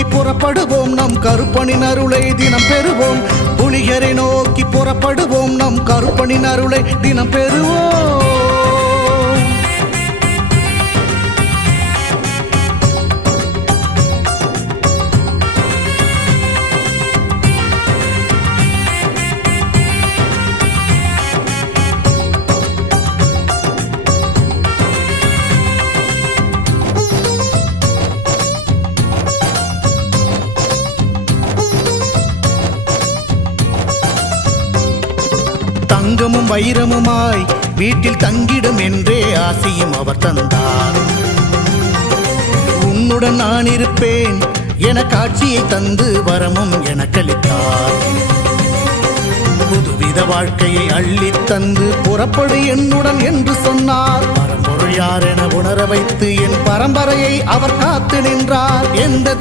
நோக்கி புறப்படுவோம், நம் கருப்பனின் அருளை தினம் பெறுவோம். புலிகரை நோக்கி புறப்படுவோம், நம் கருப்பனின் அருளை தினம் பெறுவோம். தங்கமும் வைரமுமாய் வீட்டில் தங்கிடும் என்றே ஆசையும் அவர் தந்தார். உன்னுடன் நான் இருப்பேன் என காட்சியை தந்து வரமும் எனக்களித்தார். புதுவித வாழ்க்கையை அள்ளித் தந்து புறப்படு என்னுடன் என்று சொன்னார். பரம்பொருள் யார் என உணர வைத்து என் பரம்பரையை அவர் காத்து நின்றார். எந்த